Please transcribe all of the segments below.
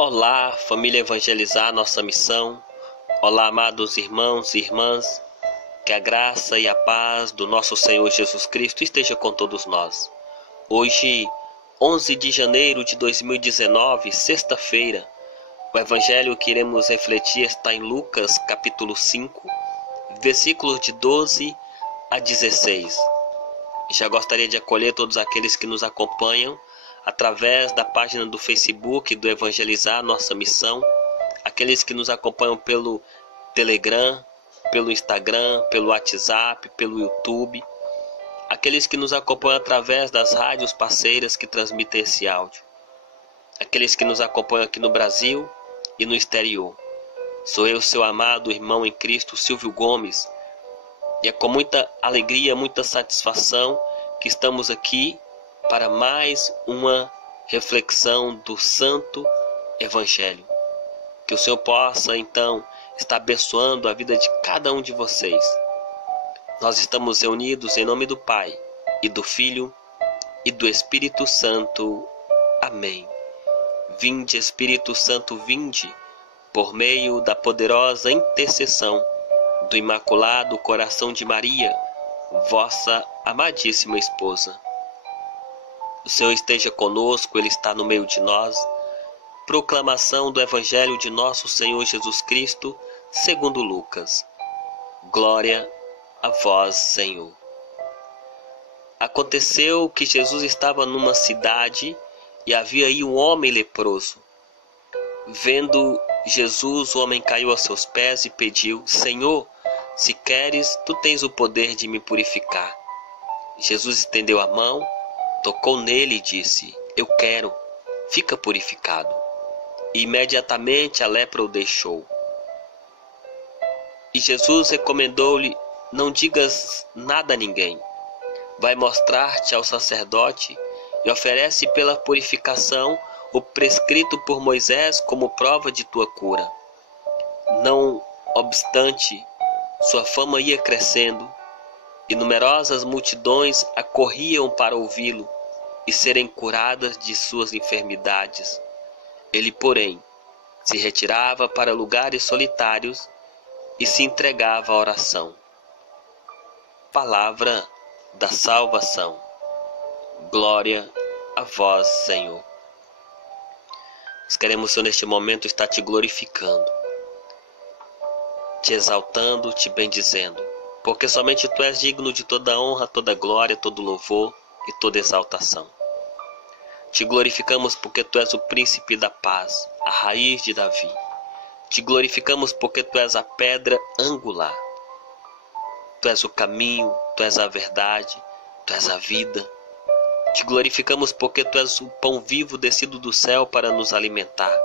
Olá, família Evangelizar, nossa missão. Olá, amados irmãos e irmãs. Que a graça e a paz do nosso Senhor Jesus Cristo esteja com todos nós. Hoje, 11 de janeiro de 2019, sexta-feira, o evangelho que iremos refletir está em Lucas, capítulo 5, versículos de 12 a 16. Já gostaria de acolher todos aqueles que nos acompanham através da página do Facebook do Evangelizar Nossa Missão, aqueles que nos acompanham pelo Telegram, pelo Instagram, pelo WhatsApp, pelo YouTube, aqueles que nos acompanham através das rádios parceiras que transmitem esse áudio, aqueles que nos acompanham aqui no Brasil e no exterior. Sou eu, seu amado irmão em Cristo, Silvio Gomes, e é com muita alegria, muita satisfação que estamos aqui para mais uma reflexão do Santo Evangelho. Que o Senhor possa, então, estar abençoando a vida de cada um de vocês. Nós estamos reunidos em nome do Pai, e do Filho, e do Espírito Santo. Amém. Vinde, Espírito Santo, vinde, por meio da poderosa intercessão do Imaculado Coração de Maria, vossa amadíssima esposa. O Senhor esteja conosco, Ele está no meio de nós. Proclamação do Evangelho de nosso Senhor Jesus Cristo, segundo Lucas. Glória a vós, Senhor. Aconteceu que Jesus estava numa cidade e havia aí um homem leproso. Vendo Jesus, o homem caiu aos seus pés e pediu: Senhor, se queres, tu tens o poder de me purificar. Jesus estendeu a mão, tocou nele e disse: Eu quero, fica purificado. E imediatamente a lepra o deixou. E Jesus recomendou-lhe: Não digas nada a ninguém. Vai mostrar-te ao sacerdote e oferece pela purificação o prescrito por Moisés como prova de tua cura. Não obstante, sua fama ia crescendo, e numerosas multidões acorriam para ouvi-lo e serem curadas de suas enfermidades. Ele, porém, se retirava para lugares solitários e se entregava à oração. Palavra da salvação. Glória a vós, Senhor. Nós queremos, Senhor, neste momento estar te glorificando, te exaltando, te bendizendo, porque somente tu és digno de toda honra, toda glória, todo louvor e toda exaltação. Te glorificamos porque tu és o príncipe da paz, a raiz de Davi. Te glorificamos porque tu és a pedra angular. Tu és o caminho, tu és a verdade, tu és a vida. Te glorificamos porque tu és o pão vivo descido do céu para nos alimentar.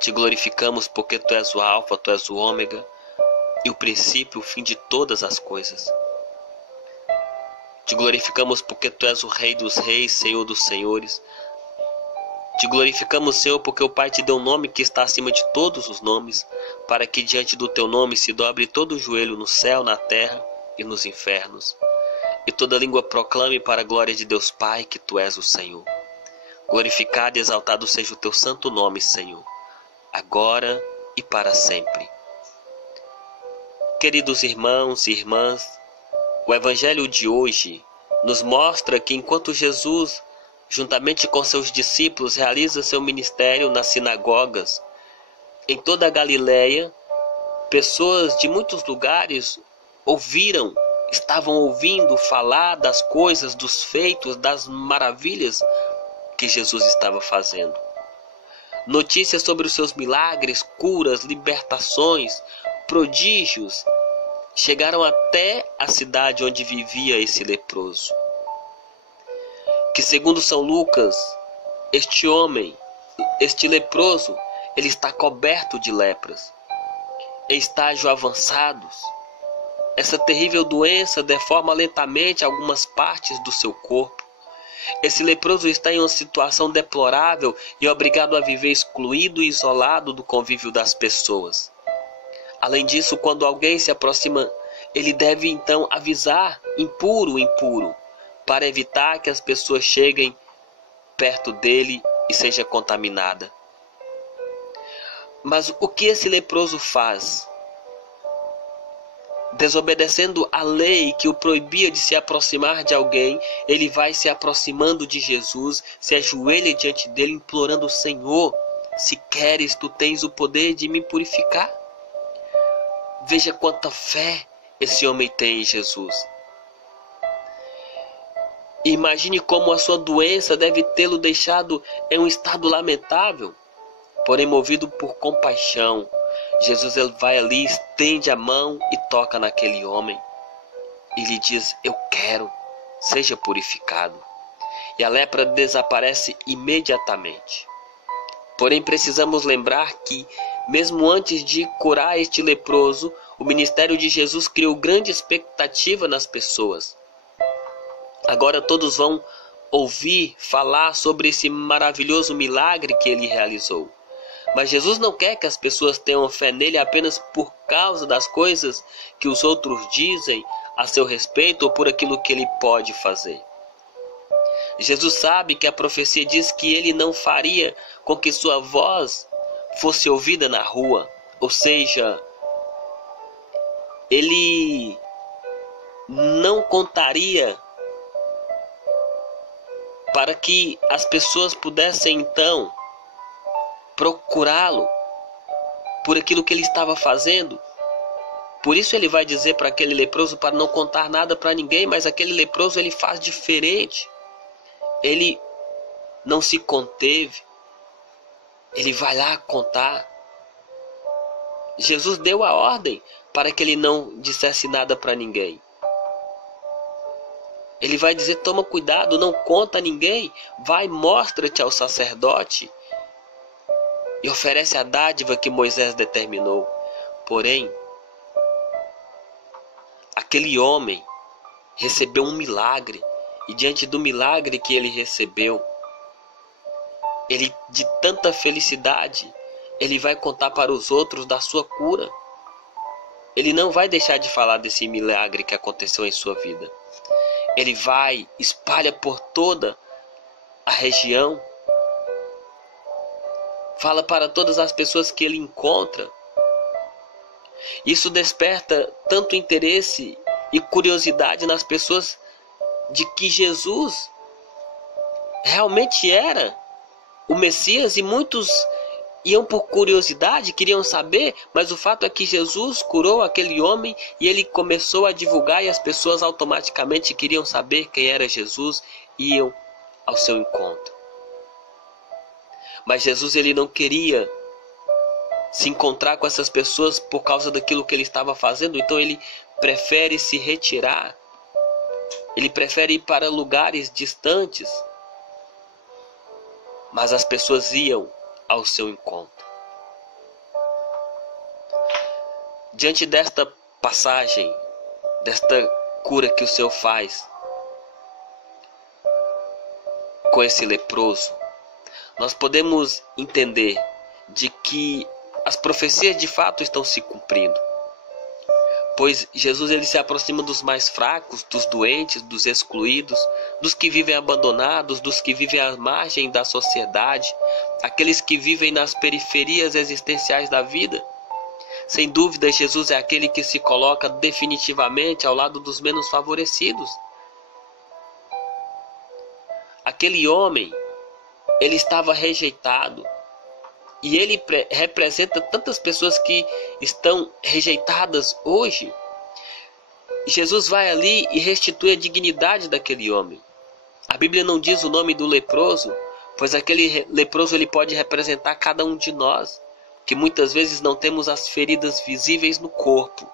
Te glorificamos porque tu és o alfa, tu és o ômega, e o princípio, o fim de todas as coisas. Te glorificamos porque tu és o Rei dos reis, Senhor dos senhores. Te glorificamos, Senhor, porque o Pai te deu um nome que está acima de todos os nomes, para que diante do teu nome se dobre todo o joelho no céu, na terra e nos infernos. E toda língua proclame para a glória de Deus Pai que tu és o Senhor. Glorificado e exaltado seja o teu santo nome, Senhor, agora e para sempre. Queridos irmãos e irmãs, o Evangelho de hoje nos mostra que enquanto Jesus, juntamente com seus discípulos, realiza seu ministério nas sinagogas, em toda a Galileia, pessoas de muitos lugares estavam ouvindo falar das coisas, dos feitos, das maravilhas que Jesus estava fazendo. Notícias sobre os seus milagres, curas, libertações, prodígios, chegaram até a cidade onde vivia esse leproso. Que segundo São Lucas, este homem, este leproso, ele está coberto de lepras, em estágio avançados. Essa terrível doença deforma lentamente algumas partes do seu corpo. Esse leproso está em uma situação deplorável e obrigado a viver excluído e isolado do convívio das pessoas. Além disso, quando alguém se aproxima, ele deve então avisar impuro, para evitar que as pessoas cheguem perto dele e seja contaminada. Mas o que esse leproso faz? Desobedecendo a lei que o proibia de se aproximar de alguém, ele vai se aproximando de Jesus, se ajoelha diante dele, implorando: Senhor, se queres, tu tens o poder de me purificar. Veja quanta fé esse homem tem em Jesus. Imagine como a sua doença deve tê-lo deixado em um estado lamentável. Porém, movido por compaixão, Jesus ele vai ali, estende a mão e toca naquele homem. E lhe diz: eu quero, seja purificado. E a lepra desaparece imediatamente. Porém, precisamos lembrar que, mesmo antes de curar este leproso, o ministério de Jesus criou grande expectativa nas pessoas. Agora todos vão ouvir falar sobre esse maravilhoso milagre que ele realizou. Mas Jesus não quer que as pessoas tenham fé nele apenas por causa das coisas que os outros dizem a seu respeito ou por aquilo que ele pode fazer. Jesus sabe que a profecia diz que ele não faria com que sua voz fosse ouvida na rua. Ou seja, ele não contaria para que as pessoas pudessem então procurá-lo por aquilo que ele estava fazendo. Por isso ele vai dizer para aquele leproso para não contar nada para ninguém, mas aquele leproso ele faz diferente. Ele não se conteve, ele vai lá contar. Jesus deu a ordem para que ele não dissesse nada para ninguém. Ele vai dizer: toma cuidado, não conta a ninguém, vai, mostra-te ao sacerdote e oferece a dádiva que Moisés determinou. Porém, aquele homem recebeu um milagre, e diante do milagre que ele recebeu, ele, de tanta felicidade, ele vai contar para os outros da sua cura. Ele não vai deixar de falar desse milagre que aconteceu em sua vida. Ele vai, espalha por toda a região, fala para todas as pessoas que ele encontra. Isso desperta tanto interesse e curiosidade nas pessoas de que Jesus realmente era o Messias, e muitos iam por curiosidade, queriam saber, mas o fato é que Jesus curou aquele homem e ele começou a divulgar, e as pessoas automaticamente queriam saber quem era Jesus, iam ao seu encontro. Mas Jesus ele não queria se encontrar com essas pessoas por causa daquilo que ele estava fazendo, então ele prefere se retirar, ele prefere ir para lugares distantes, mas as pessoas iam ao seu encontro. Diante desta passagem, desta cura que o Senhor faz com esse leproso, nós podemos entender de que as profecias de fato estão se cumprindo. Pois Jesus ele se aproxima dos mais fracos, dos doentes, dos excluídos, dos que vivem abandonados, dos que vivem à margem da sociedade, aqueles que vivem nas periferias existenciais da vida. Sem dúvida, Jesus é aquele que se coloca definitivamente ao lado dos menos favorecidos. Aquele homem, ele estava rejeitado. E ele representa tantas pessoas que estão rejeitadas hoje. Jesus vai ali e restitui a dignidade daquele homem. A Bíblia não diz o nome do leproso, pois aquele leproso ele pode representar cada um de nós, que muitas vezes não temos as feridas visíveis no corpo.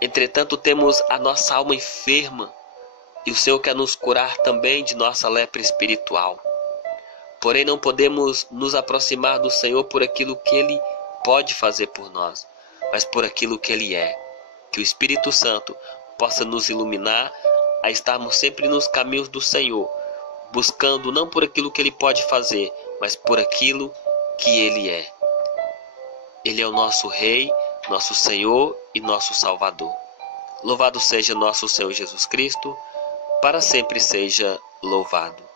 Entretanto, temos a nossa alma enferma, e o Senhor quer nos curar também de nossa lepra espiritual. Porém, não podemos nos aproximar do Senhor por aquilo que Ele pode fazer por nós, mas por aquilo que Ele é. Que o Espírito Santo possa nos iluminar a estarmos sempre nos caminhos do Senhor, buscando não por aquilo que Ele pode fazer, mas por aquilo que Ele é. Ele é o nosso Rei, nosso Senhor e nosso Salvador. Louvado seja nosso Senhor Jesus Cristo, para sempre seja louvado.